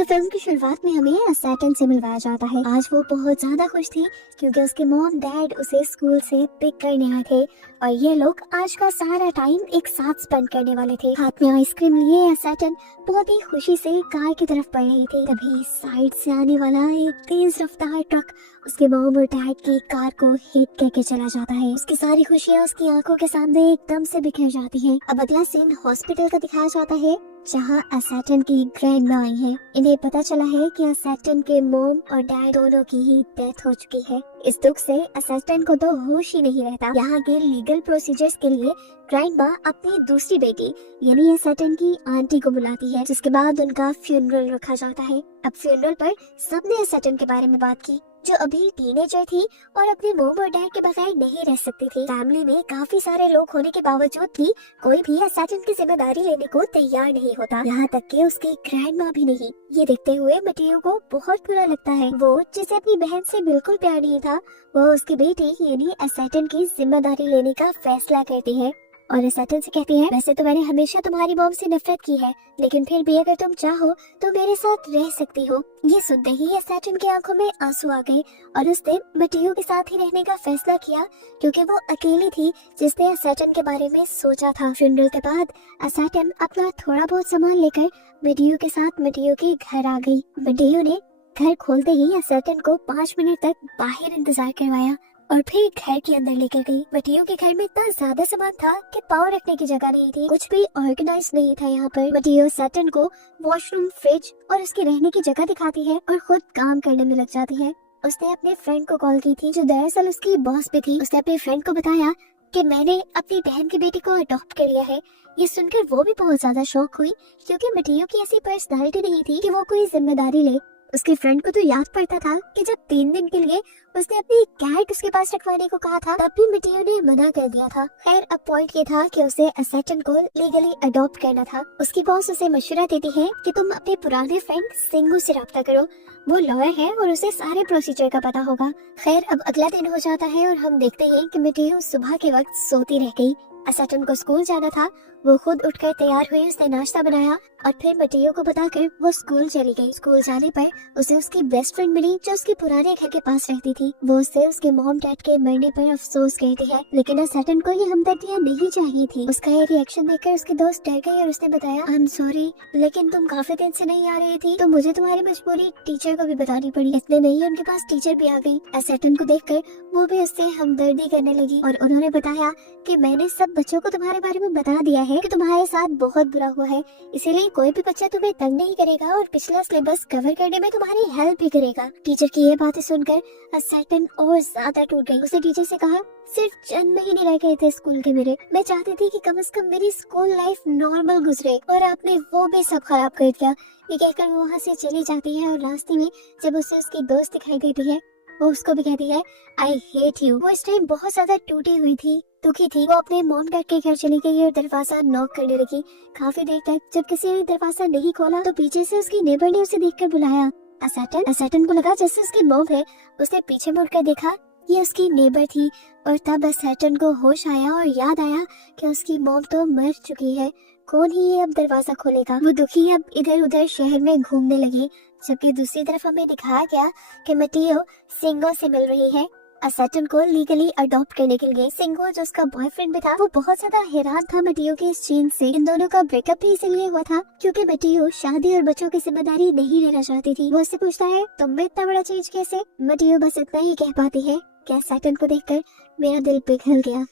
तो फिल्म की शुरुआत में हमें सैटर्न से मिलवाया जाता है। आज वो बहुत ज्यादा खुश थी क्योंकि उसके मॉम डैड उसे स्कूल से पिक करने आए थे और ये लोग आज का सारा टाइम एक साथ स्पेंड करने वाले थे। हाथ में आइसक्रीम लिए सैटर्न बहुत ही खुशी से कार की तरफ बढ़ रही थी। तभी साइड से आने वाला एक तेज रफ्तार ट्रक उसके मॉम और डैड की कार को हिट करके चला जाता है। उसकी सारी खुशियाँ उसकी आंखों के सामने एकदम से बिखर जाती हैं। अब अगला सीन हॉस्पिटल का दिखाया जाता है जहाँ सैटर्न की ग्रैंडमा आई है। इन्हें पता चला है कि सैटर्न के मॉम और डैड दोनों की ही डेथ हो चुकी है। इस दुख से सैटर्न को तो होश ही नहीं रहता। यहाँ के लीगल प्रोसीजर्स के लिए ग्रैंडमा अपनी दूसरी बेटी यानी सैटर्न की आंटी को बुलाती है, जिसके बाद उनका फ्यूनरल रखा जाता है। अब फ्यूनरल पर सबने सैटर्न के बारे में बात की, जो अभी टीनेजर थी और अपने मॉम और डैड के बगैर नहीं रह सकती थी। फैमिली में काफी सारे लोग होने के बावजूद भी कोई भी सैटर्न की जिम्मेदारी लेने को तैयार नहीं होता, यहाँ तक कि उसकी ग्रैंडमा भी नहीं। ये देखते हुए मटियो को बहुत बुरा लगता है। वो जिसे अपनी बहन से बिल्कुल प्यार नहीं था, वो उसकी बेटी यानी सैटर्न की जिम्मेदारी लेने का फैसला करती है और सैटर्न से कहती है, वैसे तो मैंने हमेशा तुम्हारी मॉम से नफरत की है, लेकिन फिर भी अगर तुम चाहो तो मेरे साथ रह सकती हो। ये सुनते ही सैटर्न की आंखों में आंसू आ गए और उसने मटियो के साथ ही रहने का फैसला किया क्योंकि वो अकेली थी जिसने सैटर्न के बारे में सोचा था। फ्यूनरल के बाद सैटर्न अपना थोड़ा बहुत सामान लेकर मटियो के साथ मटियो के घर आ गई। मटियो ने घर खोलते ही सैटर्न को 5 मिनट तक बाहर इंतजार करवाया और फिर घर के अंदर लेकर गई। मटियो के घर में इतना ज्यादा सामान था कि पाँव रखने की जगह नहीं थी, कुछ भी ऑर्गेनाइज नहीं था यहाँ पर। मटियो सैटर्न को वॉशरूम, फ्रिज और उसके रहने की जगह दिखाती है और खुद काम करने में लग जाती है। उसने अपने फ्रेंड को कॉल की थी जो दरअसल उसकी बॉस भी थी। उसने अपने फ्रेंड को बताया कि मैंने अपनी बहन की बेटी को अडॉप्ट कर लिया है। ये सुनकर वो भी बहुत ज्यादा शॉक हुई क्योंकि मटियो की ऐसी पर्सनालिटी नहीं थी कि वो कोई जिम्मेदारी ले। उसके फ्रेंड को तो याद पड़ता था कि जब 3 दिन के लिए उसने अपनी कैट उसके पास रखवाने को कहा था, तब भी मटियो ने मना कर दिया था। खैर अब पॉइंट ये था कि उसे सैटर्न को लीगली अडॉप्ट करना था। उसकी बॉस उसे मशवरा देती है कि तुम अपने पुराने फ्रेंड सिंगू से रब्ता करो, वो लॉयर है और उसे सारे प्रोसीजर का पता होगा। खैर अब अगला दिन हो जाता है और हम देखते हैं कि मटियो सुबह के वक्त सोती रह गई। सैटर्न को स्कूल जाना था, वो खुद उठकर तैयार हुई, उसने नाश्ता बनाया और फिर मटियो को बताकर वो स्कूल चली गई। स्कूल जाने पर उसे उसकी बेस्ट फ्रेंड मिली जो उसके पुराने घर के पास रहती थी। वो उससे उसके मॉम डैड के मरने पर अफसोस करती है, लेकिन सैटर्न को ये हमदर्दियाँ नहीं चाहिए थी। उसका ये रिएक्शन देखकर उसकी दोस्त डर गई और उसने बताया, आई एम सॉरी, लेकिन तुम काफी दिन से नहीं आ रही थी तो मुझे तुम्हारी मजबूरी टीचर को भी बतानी पड़ी। इतने में ही उनके पास टीचर भी आ गई। सैटर्न को देखकर वो भी उससे हमदर्दी करने लगी और उन्होंने बताया कि मैंने सब बच्चों को तुम्हारे बारे में बता दिया है कि तुम्हारे साथ बहुत बुरा हुआ है, इसीलिए कोई भी बच्चा तुम्हें तंग नहीं करेगा और पिछला सिलेबस कवर करने में तुम्हारी हेल्प भी करेगा। टीचर की ये बातें सुनकर सैटर्न और ज्यादा टूट गई। उसने टीचर से कहा, सिर्फ चंद महीने रह गए थे स्कूल के मेरे, मैं चाहती थी कि कम से कम मेरी स्कूल लाइफ नॉर्मल गुजरे और आपने वो भी सब खराब कर दिया। ये कहकर वो वहाँ से चली जाती है और रास्ते में जब उसे उसकी दोस्त दिखाई देती है, वो उसको भी कहती है, आई हेट यू। वो इस टाइम बहुत ज्यादा टूटी हुई थी, दुखी थी। वो अपने मॉम डैड के घर चली गई और दरवाजा नॉक करने लगी। काफी देर तक जब किसी ने दरवाजा नहीं खोला तो पीछे से उसकी नेबर ने उसे देखकर बुलाया। सैटर्न को लगा जैसे उसकी मॉम है। उसने पीछे मुड़कर देखा, ये उसकी नेबर थी और तब सैटर्न को होश आया और याद आया कि उसकी मॉम तो मर चुकी है। कौन ही ये अब दरवाजा खोलेगा। वो दुखी अब इधर उधर शहर में घूमने लगी, जबकि दूसरी तरफ हमें दिखाया गया कि मटियो सिंगो से मिल रही है सैटर्न को लीगली अडॉप्ट करने के लिए। सिंगो जो उसका बॉयफ्रेंड भी था, वो बहुत ज्यादा हैरान था मटियो के इस चेंज से। इन दोनों का ब्रेकअप भी इसलिए हुआ था क्योंकि मटियो शादी और बच्चों की जिम्मेदारी नहीं लेना चाहती थी। वो उससे पूछता है, तुम में इतना बड़ा चेंज कैसे? मटियो बस इतना ही कह पाती है, क्या सैटर्न को देखकर मेरा दिल पिघल गया।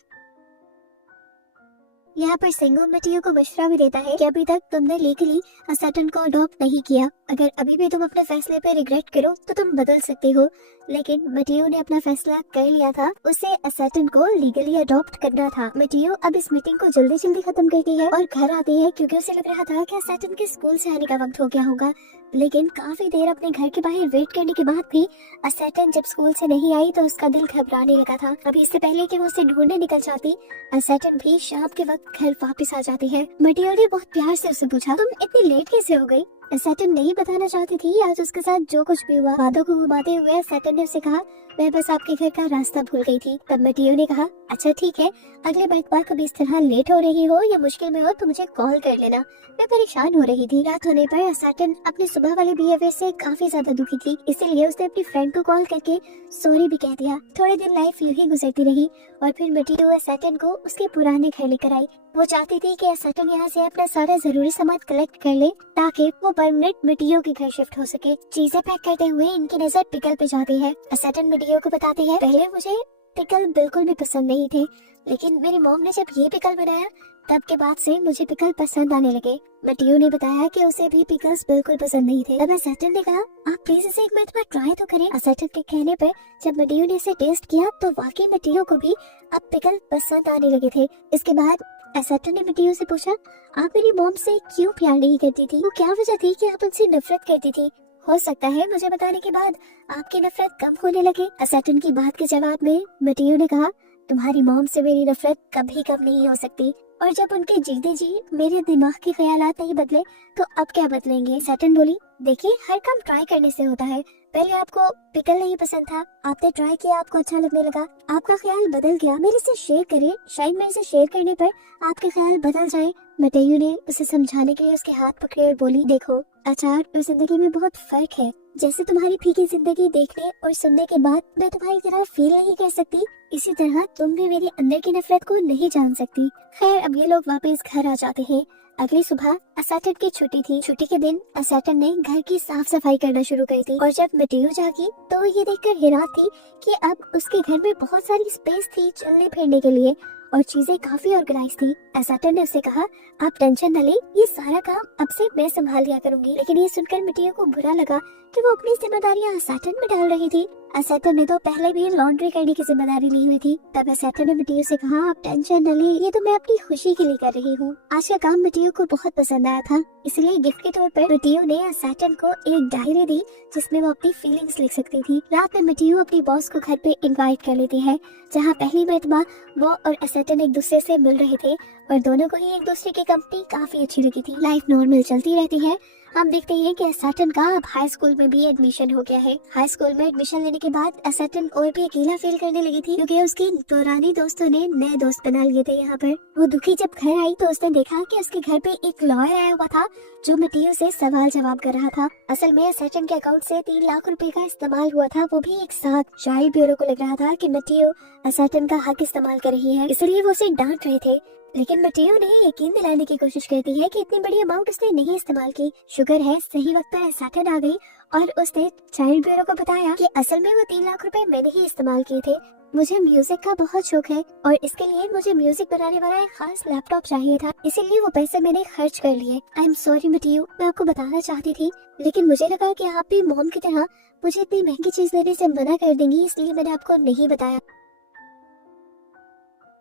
यहाँ पर सिंगो मटियो को मशवरा भी देता है कि अभी तक तुमने लीगली सैटर्न को अडॉप्ट नहीं किया, अगर अभी भी तुम अपने फैसले पे रिग्रेट करो तो तुम बदल सकती हो। लेकिन मटियो ने अपना फैसला कर लिया था, उसे सैटर्न को लीगली अडॉप्ट करना था। मटियो अब इस मीटिंग को जल्दी जल्दी खत्म करती है और घर आती है क्योंकि उसे लग रहा था कि सैटर्न के स्कूल से आने का वक्त हो गया होगा। लेकिन काफी देर अपने घर के बाहर वेट करने के बाद भी सैटर्न जब स्कूल से नहीं आई तो उसका दिल घबराने लगा था। अभी इससे पहले कि वो उसे ढूंढने निकल जाती, सैटर्न भी शाम के वक्त घर वापस आ जाती है। मटियो ने बहुत प्यार से उससे पूछा, तुम इतनी लेट कैसे हो गई? सैटर्न नहीं बताना चाहती थी आज उसके साथ जो कुछ भी हुआ। बातों को घुमाते हुए सैटर्न ने उसे कहा, मैं बस आपके घर का रास्ता भूल गई थी। तब मटियो ने कहा, अच्छा ठीक है, अगले बार कभी इस तरह लेट हो रही हो या मुश्किल में हो तो मुझे कॉल कर लेना। मैं परेशान हो रही थी। रात होने पर सैटर्न अपने सुबह वाले बिहेवियर से काफी ज्यादा दुखी थी, इसीलिए उसने अपनी फ्रेंड को कॉल करके सॉरी भी कह दिया। थोड़े दिन लाइफ यूं ही गुजरती रही और फिर मेटियो सैटर्न को उसके पुराने घर लेकर आई। वो चाहती थी कि सैटर्न यहाँ से अपना सारा जरूरी सामान कलेक्ट कर ले ताकि वो परमानेंट मेटियो के घर शिफ्ट हो सके। चीजें पैक करते हुए इनकी नजर पिकल पे जाती है। सैटर्न मेटियो को बताती है, पहले मुझे पिकल बिल्कुल भी पसंद नहीं थे, लेकिन मेरी मॉम ने जब ये पिकल बनाया तब के बाद से मुझे पिकल पसंद आने लगे। मेटियो ने बताया कि उसे भी पिकल्स बिल्कुल पसंद नहीं थे। तब सैटर्न ने कहा, आप प्लीज इसे एक मरतबा ट्राई तो करें। सैटर्न के कहने पर जब मेटियो ने इसे टेस्ट किया तो वाकई मेटियो को भी अब पिकल पसंद आने लगे थे। इसके बाद सैटर्न ने मेटियो से पूछा, आप मेरी मॉम से क्यों प्यार नहीं करती थी? वो क्या वजह थी कि आप उनसे नफरत करती थी? हो सकता है मुझे बताने के बाद आपकी नफरत कम होने लगे। सैटर्न की बात के जवाब में मेटियो ने कहा, तुम्हारी मॉम से मेरी नफरत कभी कम नहीं हो सकती, और जब उनके जीते जी मेरे दिमाग के ख्यालात नहीं बदले तो अब क्या बदलेंगे? सैटर्न बोली, देखिए हर काम ट्राई करने से होता है। पहले आपको पिकल नहीं पसंद था, आपने ट्राई किया, आपको अच्छा लगने लगा, आपका ख्याल बदल गया। मेरे से शेयर करें, शायद मेरे से शेयर करने पर आपके ख्याल बदल जाए। मेटियो ने उसे समझाने के लिए उसके हाथ पकड़े और बोली, देखो अचार और जिंदगी में बहुत फर्क है। जैसे तुम्हारी फीकी जिंदगी देखने और सुनने के बाद मैं तुम्हारी तरह फील नहीं कर सकती, इसी तरह तुम भी मेरे अंदर की नफरत को नहीं जान सकती। खैर अब ये लोग वापस घर आ जाते हैं। अगली सुबह सैटर्न की छुट्टी थी। छुट्टी के दिन सैटर्न ने घर की साफ सफाई करना शुरू कर दी और जब मेटियो जागी तो ये देखकर हैरान थी कि अब उसके घर में बहुत सारी स्पेस थी चलने फिरने के लिए और चीजें काफी ऑर्गेनाइज थी। सैटर्न ने उससे कहा, आप टेंशन न ले, ये सारा काम अब से मैं संभाल लिया करूंगी। लेकिन ये सुनकर मेटियो को बुरा लगा कि वो अपनी जिम्मेदारियां सैटर्न में डाल रही थी। सैटर्न ने तो पहले भी लॉन्ड्री करने की जिम्मेदारी ली हुई थी। तब सैटर्न ने मेटियो से कहा, आप टेंशन न ले, ये तो मैं अपनी खुशी के लिए कर रही हूँ। आज का काम मेटियो को बहुत पसंद आया था, इसलिए गिफ्ट के तौर पर मेटियो ने सैटर्न को एक डायरी दी जिसमें वो अपनी फीलिंग्स लिख सकती थी। रात में मेटियो अपनी बॉस को घर पे इनवाइट कर लेती है, जहाँ पहली मर्तबा वो और सैटर्न एक दूसरे से मिल रहे थे और दोनों को ही एक दूसरे की कंपनी काफी अच्छी लगी थी। लाइफ नॉर्मल चलती रहती है। हम देखते हैं कि सैटर्न का अब हाई स्कूल में भी एडमिशन हो गया है। हाई स्कूल में एडमिशन लेने के बाद सैटर्न और भी अकेला फील करने लगी थी क्योंकि उसकी पुरानी दोस्तों ने नए दोस्त बना लिए थे यहाँ पर। वो दुखी जब घर आई तो उसने देखा कि उसके घर पे एक लॉयर आया हुआ था जो मेटियो से सवाल जवाब कर रहा था। असल में सैटर्न के अकाउंट से 3 लाख रुपए का इस्तेमाल हुआ था, वो भी एक साथ। चाइल्ड ब्यूरो को लग रहा था कि मेटियो सैटर्न का हक इस्तेमाल कर रही है, इसलिए वो उसे डांट रहे थे। लेकिन मेटियो ने यकीन दिलाने की कोशिश करती है कि इतनी बड़ी अमाउंट उसने नहीं इस्तेमाल की। शुक्र है सही वक्त पर सैटर्न आ गई और उसने चाइल्ड ब्यूरो को बताया कि असल में वो 3 लाख रुपए मैंने ही इस्तेमाल किए थे। मुझे म्यूजिक का बहुत शौक है और इसके लिए मुझे म्यूजिक बनाने वाला एक खास लैपटॉप चाहिए था, इसीलिए वो पैसे मैंने खर्च कर लिए। आई एम सॉरी मेटियो, मैं आपको बताना चाहती थी, लेकिन मुझे लगा कि आप भी मॉम की तरह मुझे इतनी महंगी चीज लेने से मना कर देंगी, इसलिए मैंने आपको नहीं बताया।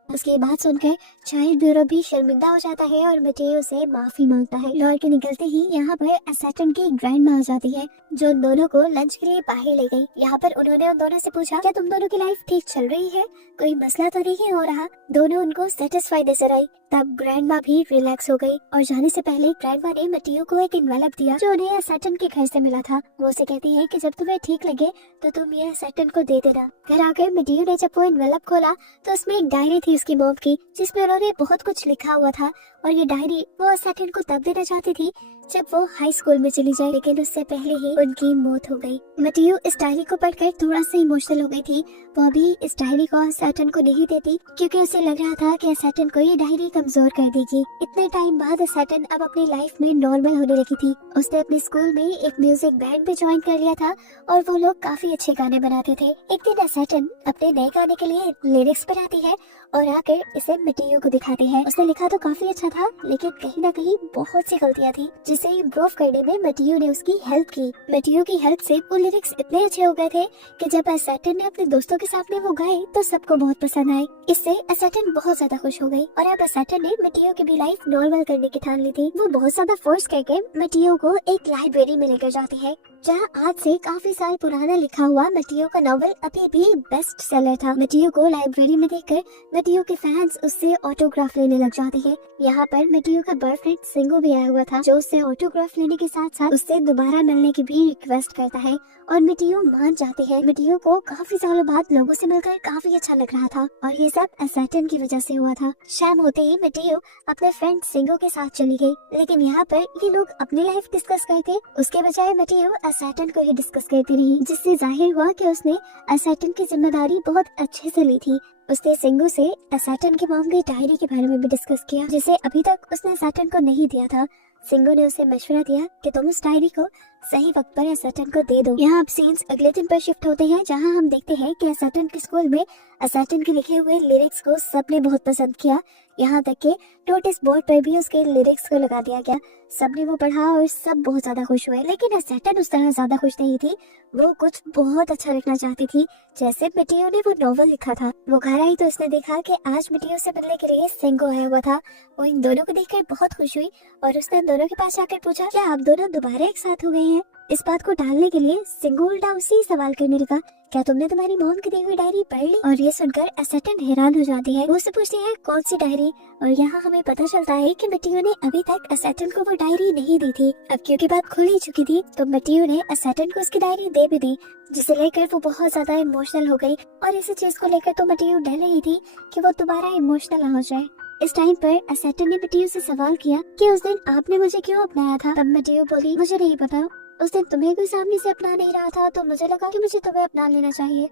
उसकी बात सुनकर चाइल्ड ब्यूरो भी शर्मिंदा हो जाता है और मेटियो से माफी मांगता है। लॉयर के निकलते ही यहाँ पर सैटर्न की ग्रैंड माँ आ जाती है जो उन दोनों को लंच के लिए बाहर ले गई। यहाँ पर उन्होंने उन दोनों से पूछा, क्या तुम दोनों की लाइफ ठीक चल रही है, कोई मसला तो नहीं हो रहा? दोनों उनको सेटिस्फाइड नजर आई। तब ग्रैंड माँ भी रिलैक्स हो गई और जाने से पहले ग्रैंड माँ ने मेटियो को एक एनवेलप दिया जो उन्हें सैटर्न के घर से मिला था। वो उसे कहती है कि जब तुम्हें ठीक लगे तो तुम यह सैटर्न को दे देना। घर आकर मेटियो ने जब वो एनवेलप खोला तो उसमें एक डायरी थी उसकी मॉम की, जिसमें उन्होंने बहुत कुछ लिखा हुआ था और ये डायरी वो सैटर्न को तब देना चाहती थी जब वो हाई स्कूल में चली जाए, लेकिन उससे पहले ही उनकी मौत हो गई। मेटियो इस डायरी को पढ़कर थोड़ा सा इमोशनल हो गई थी। वो अभी इस डायरी को सैटर्न को नहीं देती क्योंकि उसे लग रहा था कि सैटर्न को ये डायरी कमजोर कर देगी। इतने टाइम बाद सैटर्न अब अपनी लाइफ में नॉर्मल होने लगी थी। उसने अपने स्कूल में एक म्यूजिक बैंड भी ज्वाइन कर लिया था और वो लोग काफी अच्छे गाने बनाते थे। एक दिन सैटर्न अपने नए गाने के लिए लिरिक्स बनाती है और आकर इसे मेटियो को दिखाती है। उसने लिखा तो काफी अच्छा था, लेकिन कहीं ना कहीं बहुत सी गलतियां थी जिसे इम्प्रूव करने में मेटियो ने उसकी हेल्प की। मेटियो की हेल्प से वो लिरिक्स इतने अच्छे हो गए थे कि जब सैटर्न ने अपने दोस्तों के सामने वो गाए तो सबको बहुत पसंद आए। इससे सैटर्न बहुत ज्यादा खुश हो गई और अब सैटर्न ने मेटियो की भी लाइफ नॉर्मल करने की ठान ली थी। वो बहुत ज्यादा फोर्स करके मेटियो को एक लाइब्रेरी में लेकर जाती है जहाँ आज से काफी साल पुराना लिखा हुआ मेटियो का नॉवल अभी भी बेस्ट सेलर था। मेटियो को लाइब्रेरी में देखकर मिटियो के फैंस उससे ऑटोग्राफ लेने लग जाते हैं। यहाँ पर मिटियो का बॉयफ्रेंड सिंगो भी आया हुआ था, जो उससे ऑटोग्राफ लेने के साथ साथ उससे दोबारा मिलने की भी रिक्वेस्ट करता है और मिटियो मान जाती है। मिटियो को काफी सालों बाद लोगों से मिलकर काफी अच्छा लग रहा था और ये सब असैटन की वजह से हुआ था। शाम होते ही मिटियो अपने फ्रेंड सिंगो के साथ चली गई, लेकिन यहाँ पर ये लोग अपनी लाइफ डिस्कस करते, उसके बजाय मिटियो असैटन को ही डिस्कस करती रही, जिससे जाहिर हुआ कि उसने असैटन की जिम्मेदारी बहुत अच्छे से ली थी। उसने सिंगो से असैटन की मॉम की डायरी के बारे में भी डिस्कस किया, जिसे अभी तक उसने असैटन को नहीं दिया था। सिंगो ने उसे मशवरा दिया कि तुम उस डायरी को सही वक्त पर असैटन को दे दो। यहाँ अब सीन्स अगले दिन पर शिफ्ट होते हैं, जहाँ हम देखते हैं कि असैटन के स्कूल में असैटन के लिखे हुए लिरिक्स को सबने बहुत पसंद किया। यहाँ तक के नोटिस बोर्ड पर भी उसके लिरिक्स को लगा दिया गया। सबने वो पढ़ा और सब बहुत ज्यादा खुश हुए, लेकिन असैटन उस तरह ज्यादा खुश नहीं थी। वो कुछ बहुत अच्छा लिखना चाहती थी, जैसे मिटियो ने वो नॉवल लिखा था। वो घर आई तो उसने देखा कि आज मिटियो से मिलने के लिए सिंगो आया हुआ था। वो इन दोनों को देखकर बहुत खुश हुई और उसने दोनों के पास आकर पूछा, क्या आप दोनों दोबारा एक साथ हो गए हैं? इस बात को टालने के लिए सिंगो उल्टा उसी सवाल करने लगा, क्या तुमने तुम्हारी मॉम की दी हुई डायरी पढ़ ली? और ये सुनकर असैटन हैरान हो जाती है। वो उससे पूछती है कौन सी डायरी, और यहाँ हमें पता चलता है कि मिटियो ने अभी तक असैटन को वो डायरी नहीं दी थी। अब क्योंकि बात खुल ही चुकी थी तो मिटियो ने असैटन को उसकी डायरी दे भी दी, जिसे लेकर वो बहुत ज्यादा इमोशनल हो गई। और इसी चीज को लेकर तो मिटियो डर रही थी कि वो दोबारा इमोशनल ना हो जाए। इस टाइम पर असैटन ने मिटियो से सवाल किया कि उस दिन आपने मुझे क्यों अपनाया था? तब मिटियो बोली, मुझे नहीं पता, उस दिन तुम्हें कोई सामने से अपना नहीं रहा था तो मुझे लगा कि मुझे तुम्हें अपना लेना चाहिए।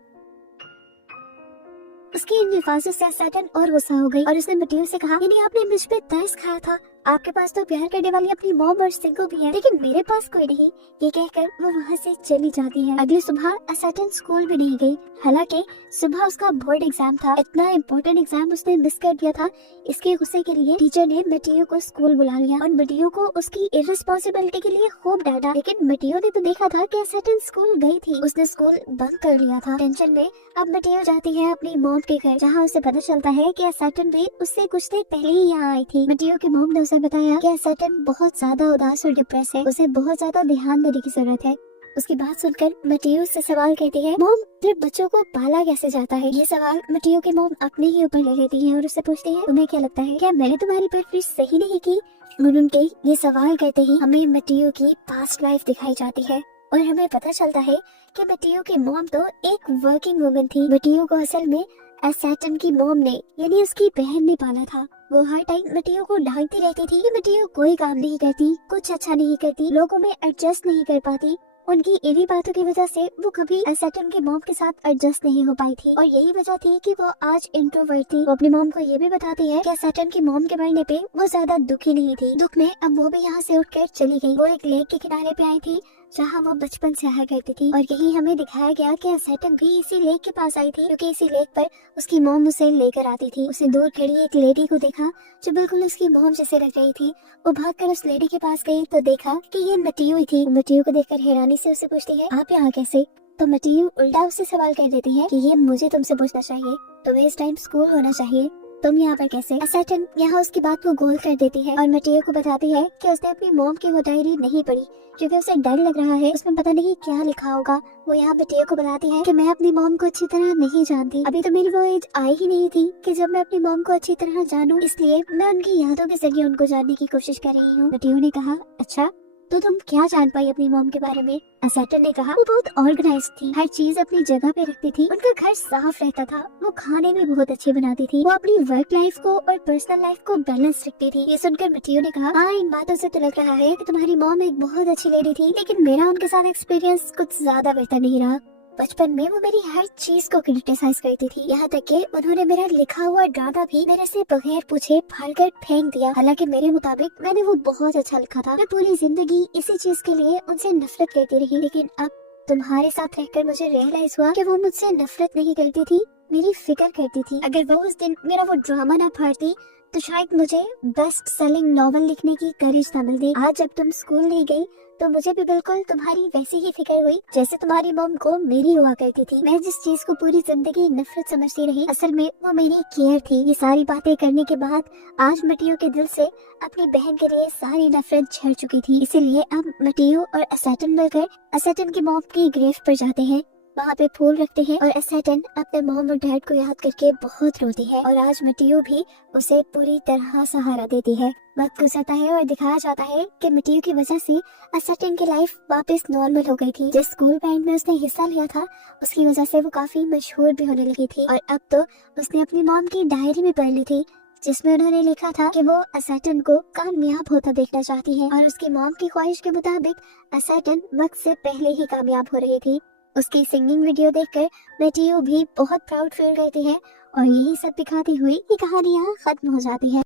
उसकी इन अल्फाजों से असैटन और गुस्सा हो गई और उसने मिटियो से कहा, यानी आपने मुझ पे तरस खाया था? आपके पास तो प्यार करने वाली अपनी मॉम और सिंगो भी है, लेकिन मेरे पास कोई नहीं। ये कहकर वो वहाँ से चली जाती है। अगली सुबह असैटन स्कूल भी नहीं गई, हालांकि सुबह उसका बोर्ड एग्जाम था। इतना इम्पोर्टेंट एग्जाम उसने मिस कर दिया था। इसके गुस्से के लिए टीचर ने मिटियो को स्कूल बुला लिया और मिटियो को उसकी इर्रेस्पॉन्सिबिलिटी के लिए खूब डांटा। लेकिन मिटियो ने तो देखा था कि असैटन स्कूल गई थी, उसने स्कूल बंद कर लिया था। टेंशन में अब मिटियो जाती है अपनी मॉम के घर, जहाँ उसे पता चलता है कि असैटन भी उससे कुछ देर पहले ही यहाँ आई थी। मिटियो की मॉम ने उसे बताया कि असैटन बहुत ज्यादा उदास और डिप्रेस है, उसे बहुत ज्यादा ध्यान देने की जरूरत है। उसकी बात सुनकर मिटियो से सवाल करती है, मॉम सिर्फ बच्चों को पाला कैसे जाता है? ये सवाल मिटियो की मॉम अपने ही ऊपर ले लेती है और उससे पूछती है, तुम्हें क्या लगता है, क्या मैंने तुम्हारी परवरिश सही नहीं की? और उनके ये सवाल करते ही हमें मिटियो की पास्ट लाइफ दिखाई जाती है और हमें पता चलता है कि मिटियो की मॉम तो एक वर्किंग वुमन थी। मिटियो को असल में असैटन की मॉम ने यानी उसकी बहन ने पाला था। वो हर टाइम मिटियो को डांटती रहती थी कि मिटियो कोई काम नहीं करती, कुछ अच्छा नहीं करती, लोगों में एडजस्ट नहीं कर पाती। उनकी इन्हीं बातों की वजह से वो कभी असैटन की मॉम के साथ एडजस्ट नहीं हो पाई थी और यही वजह थी कि वो आज इंट्रोवर्ट थी। वो अपनी मॉम को ये भी बताती है कि असैटन की मॉम के मरने पे वो ज्यादा दुखी नहीं थी। दुख में अब वो भी यहाँ से उठकर चली गई। वो एक लेक के किनारे पे आई थी जहाँ वो बचपन से आया करती थी और यही हमें दिखाया गया कि असैटन भी इसी लेक के पास आई थी, क्योंकि इसी लेक पर उसकी मॉम उसे लेकर आती थी। उसे दूर खड़ी एक लेडी को देखा जो बिल्कुल उसकी मॉम जैसे लग रही थी। वो भागकर उस लेडी के पास गई तो देखा कि ये मिटियो ही थी। मिटियो को देखकर हैरानी से उसे पूछती है, आप यहाँ कैसे? तो मिटियो उल्टा उससे सवाल कर देती है कि ये मुझे तुमसे पूछना चाहिए, तुम्हें इस टाइम स्कूल होना चाहिए, तुम यहाँ पर कैसे? असैटन यहाँ उसकी बात को गोल कर देती है और मिटियो को बताती है कि उसने अपनी मॉम की वो डायरी नहीं पढ़ी क्योंकि उसे डर लग रहा है उसमें पता नहीं क्या लिखा होगा। वो यहाँ मिटियो को बताती है कि मैं अपनी मॉम को अच्छी तरह नहीं जानती, अभी तो मेरी वो एज आई ही नहीं थी कि जब मैं अपनी मॉम को अच्छी तरह जानूं, इसलिए मैं उनकी यादों के जरिए उनको जानने की कोशिश कर रही हूँ। मिटियो ने कहा, अच्छा तो तुम क्या जान पाई अपनी मॉम के बारे में? असैटन ने कहा, वो बहुत ऑर्गेनाइज्ड थी, हर चीज अपनी जगह पे रखती थी, उनका घर साफ रहता था, वो खाने भी बहुत अच्छे बनाती थी, वो अपनी वर्क लाइफ को और पर्सनल लाइफ को बैलेंस रखती थी। ये सुनकर मिटियो ने कहा, हाँ इन बातों से तो लग रहा है कि तुम्हारी मॉम एक बहुत अच्छी लेडी थी, लेकिन मेरा उनके साथ एक्सपीरियंस कुछ ज्यादा बेहतर नहीं रहा। बचपन में वो मेरी हर चीज को क्रिटिसाइज करती थी, यहाँ तक कि उन्होंने मेरा लिखा हुआ ड्रामा भी मेरे से बगैर पूछे फाड़कर फेंक दिया। हालांकि मेरे मुताबिक मैंने वो बहुत अच्छा लिखा था। मैं पूरी जिंदगी इसी चीज के लिए उनसे नफरत करती रही, लेकिन अब तुम्हारे साथ रहकर मुझे रियलाइज हुआ कि वो मुझसे नफरत नहीं करती थी, मेरी फिक्र करती थी। अगर वो उस दिन मेरा वो ड्रामा ना फाड़ती तो शायद मुझे बेस्ट सेलिंग नॉवल लिखने की करेज न मिलती। आज जब तुम स्कूल नहीं गई तो मुझे भी बिल्कुल तुम्हारी वैसी ही फिक्र हुई जैसे तुम्हारी मॉम को मेरी हुआ करती थी। मैं जिस चीज को पूरी जिंदगी नफरत समझती रही, असल में वो मेरी केयर थी। ये सारी बातें करने के बाद आज मिटियो के दिल से अपनी बहन के लिए सारी नफरत झड़ चुकी थी। इसीलिए अब मिटियो और असैटन मिलकर असैटन की मॉम की ग्रेव पर जाते हैं वहाँ पे फूल रखते हैं और एसेटन अपने मॉम और डैड को याद करके बहुत रोती है और आज मिटियो भी उसे पूरी तरह सहारा देती है। वक्त गुजरता है और दिखाया जाता है कि मिटियो की वजह से एसेटन की लाइफ वापस नॉर्मल हो गई थी। जिस स्कूल बैंड में उसने हिस्सा लिया था उसकी वजह से वो काफी मशहूर भी होने लगी थी और अब तो उसने अपनी मॉम की डायरी भी पढ़ ली थी जिसमें उन्होंने लिखा था कि वो एसेटन को कामयाब होता देखना चाहती है और उसकी मॉम की ख्वाहिश के मुताबिक एसेटन वक्त से पहले ही कामयाब हो रही थी। उसकी सिंगिंग वीडियो देखकर मिटियो भी बहुत प्राउड फील करती है और यही सब दिखाती हुई ये कहानियाँ खत्म हो जाती है।